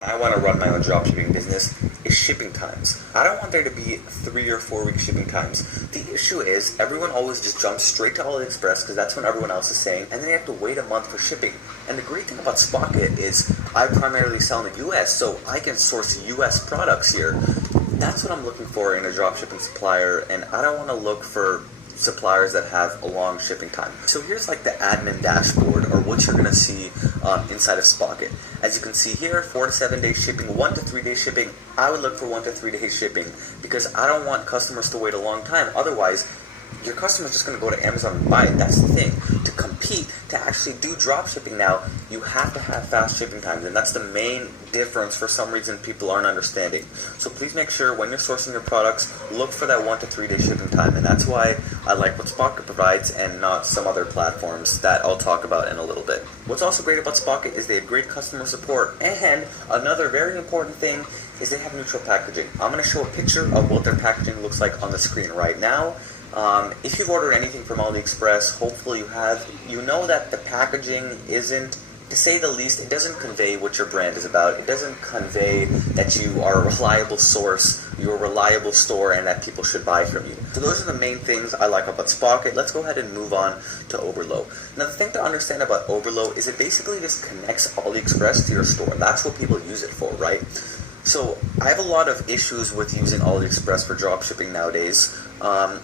I want to run my own dropshipping business is shipping times. I don't want there to be 3 or 4 week shipping times. The issue is everyone always just jumps straight to AliExpress because that's what everyone else is saying, and then they have to wait a month for shipping. And the great thing about Spocket is I primarily sell in the US, so I can source US products here. That's what I'm looking for in a dropshipping supplier, and I don't want to look for suppliers that have a long shipping time. So here's like the admin dashboard, or what you're going to see inside of Spocket. As you can see here, 4 to 7 day shipping, 1 to 3 day shipping. I would look for 1 to 3 day shipping because I don't want customers to wait a long time. Otherwise, your customer's just going to go to Amazon and buy it. That's the thing. To compete, to actually do drop shipping now, you have to have fast shipping times, and that's the main difference for some reason people aren't understanding. So please make sure when you're sourcing your products, look for that 1 to 3 day shipping time, and that's why I like what Spocket provides and not some other platforms that I'll talk about in a little bit. What's also great about Spocket is they have great customer support, and another very important thing is they have neutral packaging. I'm going to show a picture of what their packaging looks like on the screen right now. If you've ordered anything from AliExpress, hopefully you know that the packaging isn't, to say the least, it doesn't convey what your brand is about. It doesn't convey that you are a reliable source, you're a reliable store, and that people should buy from you. So those are the main things I like about Spocket. Let's go ahead and move on to Overlow. Now the thing to understand about Overlow is it basically just connects AliExpress to your store. That's what people use it for, right? So I have a lot of issues with using AliExpress for dropshipping nowadays,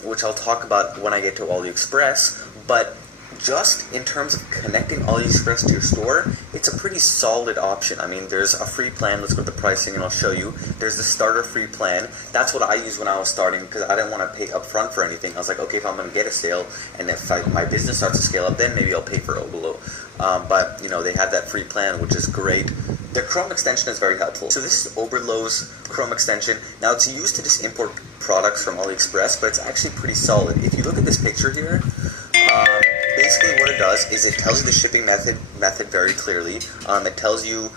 which I'll talk about when I get to AliExpress, but just in terms of connecting AliExpress to your store, it's a pretty solid option. I mean, there's a free plan. Let's go to the pricing and I'll show you. There's the starter free plan. That's what I used when I was starting because I didn't want to pay upfront for anything. I was like, okay, if I'm going to get a sale and if my business starts to scale up, then maybe I'll pay for Overlow. But, you know, they have that free plan, which is great. The Chrome extension is very helpful. So this is Overlow's Chrome extension. Now it's used to just import products from AliExpress, but it's actually pretty solid. If you look at this picture here, basically what it does is it tells you the shipping method very clearly. It tells you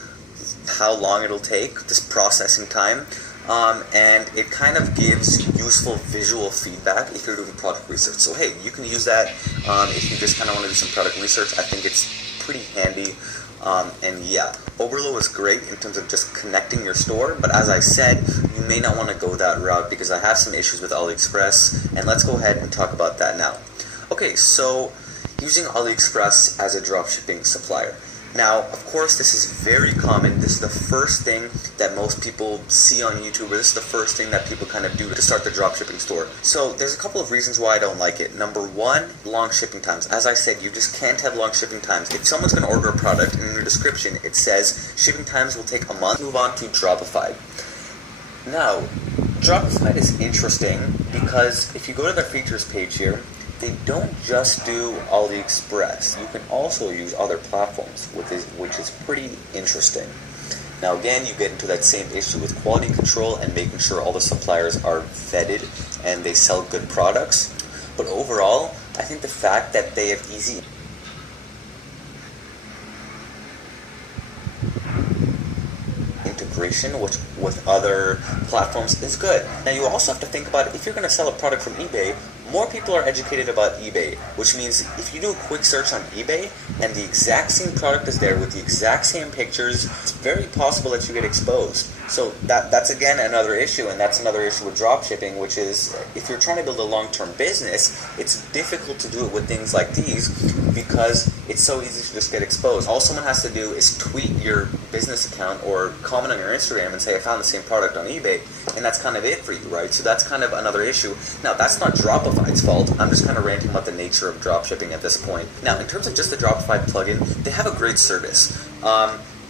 how long it'll take, this processing time, and it kind of gives useful visual feedback if you're doing product research. So hey, you can use that if you just kind of want to do some product research. I think it's pretty handy. And yeah, Overlow is great in terms of just connecting your store, but as I said, you may not want to go that route because I have some issues with AliExpress, and let's go ahead and talk about that now. Okay, so using AliExpress as a dropshipping supplier. Now, of course, this is very common. This is the first thing that most people see on YouTube, or this is the first thing that people kind of do to start their dropshipping store. So there's a couple of reasons why I don't like it. Number one, long shipping times. As I said, you just can't have long shipping times. If someone's going to order a product and in your description it says shipping times will take a month, move on to Dropify. Now, Dropify is interesting because if you go to their features page here, they don't just do AliExpress. You can also use other platforms, which is pretty interesting. Now again, you get into that same issue with quality control and making sure all the suppliers are vetted and they sell good products. But overall, I think the fact that they have easy integration with other platforms is good. Now you also have to think about if you're going to sell a product from eBay, more people are educated about eBay, which means if you do a quick search on eBay and the exact same product is there with the exact same pictures, it's very possible that you get exposed. So that's again another issue, and that's another issue with dropshipping, which is if you're trying to build a long-term business, it's difficult to do it with things like these because it's so easy to just get exposed. All someone has to do is tweet your business account or comment on your Instagram and say, I found the same product on eBay, and that's kind of it for you, right? So that's kind of another issue. Now, that's not Dropify's fault. I'm just kind of ranting about the nature of dropshipping at this point. Now, in terms of just the Dropify plugin, they have a great service.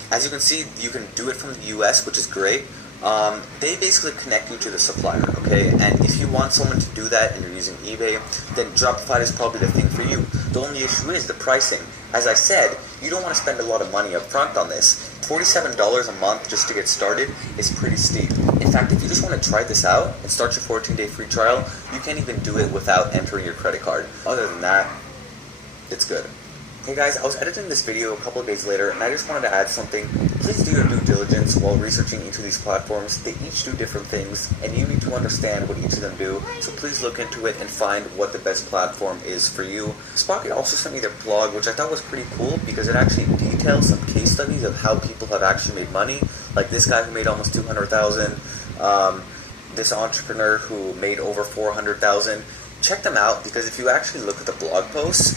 As you can see, you can do it from the US, which is great. They basically connect you to the supplier, okay? And if you want someone to do that and you're using eBay, then Dropify is probably the thing for you. The only issue is the pricing. As I said, you don't want to spend a lot of money up front on this. $47 a month just to get started is pretty steep. In fact, if you just want to try this out and start your 14-day free trial, you can't even do it without entering your credit card. Other than that, it's good. Hey guys, I was editing this video a couple of days later and I just wanted to add something. Please do your due diligence while researching each of these platforms. They each do different things and you need to understand what each of them do. So please look into it and find what the best platform is for you. Spocket also sent me their blog, which I thought was pretty cool because it actually details some case studies of how people have actually made money. Like this guy who made almost $200,000, this entrepreneur who made over $400,000. Check them out because if you actually look at the blog posts,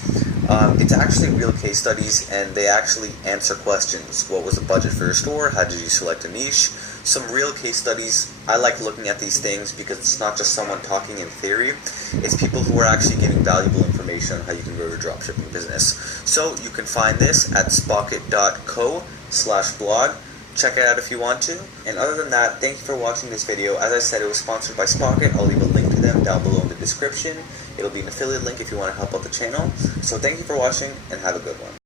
it's actually real case studies and they actually answer questions. What was the budget for your store? How did you select a niche? Some real case studies. I like looking at these things because it's not just someone talking in theory. It's people who are actually giving valuable information on how you can grow your dropshipping business. So you can find this at spocket.co/blog. Check it out if you want to. And other than that, thank you for watching this video. As I said, it was sponsored by Spocket. I'll leave a link to them down below in the description. It'll be an affiliate link if you want to help out the channel. So thank you for watching and have a good one.